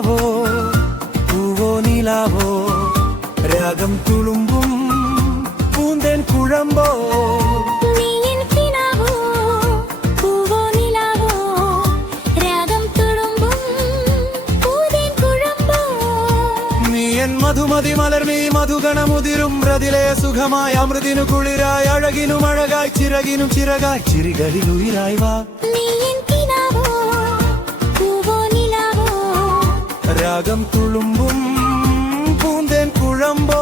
കിനാവോ പൂവോ നിലാവോ രാഗം തുളുമ്പും പൂന്തേൻ കുഴമ്പോ മധുമതി മലർമീ മധുഗണമുതിരും മൃതിലെ സുഖമായി അമൃതിനു കുളിരായി അഴകിനും അഴകായി ചിറകിനും ചിറകായി ചിരികളിൽ ഉയിരായി വാ രാഗം തുളുമ്പും പൂന്തേൻ കുഴമ്പോ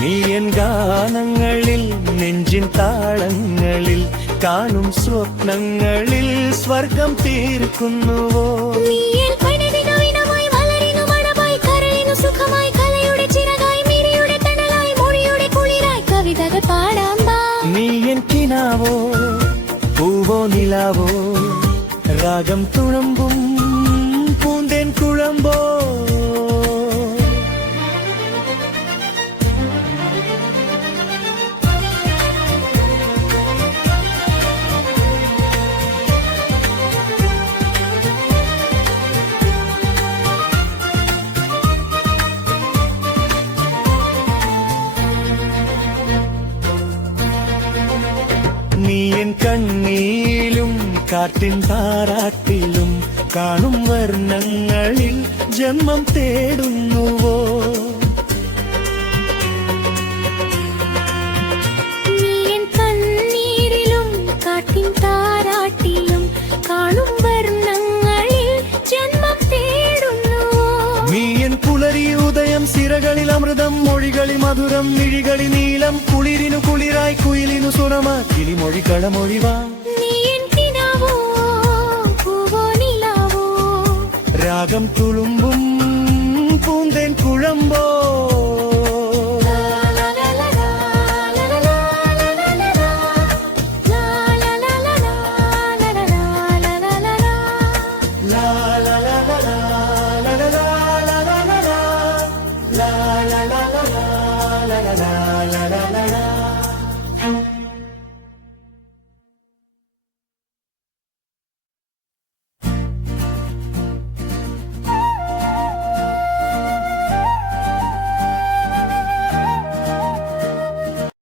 നീ എൻ ഗാനങ്ങളിൽ നെഞ്ചിൻ താളങ്ങളിൽ കാണും സ്വപ്നങ്ങളിൽ സ്വർഗം തീർക്കുന്നുവോ നീ എൻ കിനാവോ പൂവോ നിലാവോ രാഗം തുളുമ്പും പൂന്തേൻ കുഴമ്പോ നീ എൻ കണ്ണീലും കാറ്റിൻ താരാട്ടിലും കാണും വർണ്ണങ്ങളിൽ ജന്മം തേടുന്നുവോ നീ എൻ കണ്ണീരിലും കാറ്റിൻ താരാട്ടിലും കാണും വർണ്ണങ്ങളിൽ ജന്മം തേടുന്നുവോ നീ എൻ പുലരി ഉദയം സിരകളിൽ അമൃതം മൊഴികളി മധുരം മിഴികളി നീലം കുളിരിനു കുളിരായി കുയിലിനു സുരമ കിളിമൊഴി കളമൊഴിവാ രാഗം തുളുമ്പും പൂന്തേൻ കുഴമ്പോ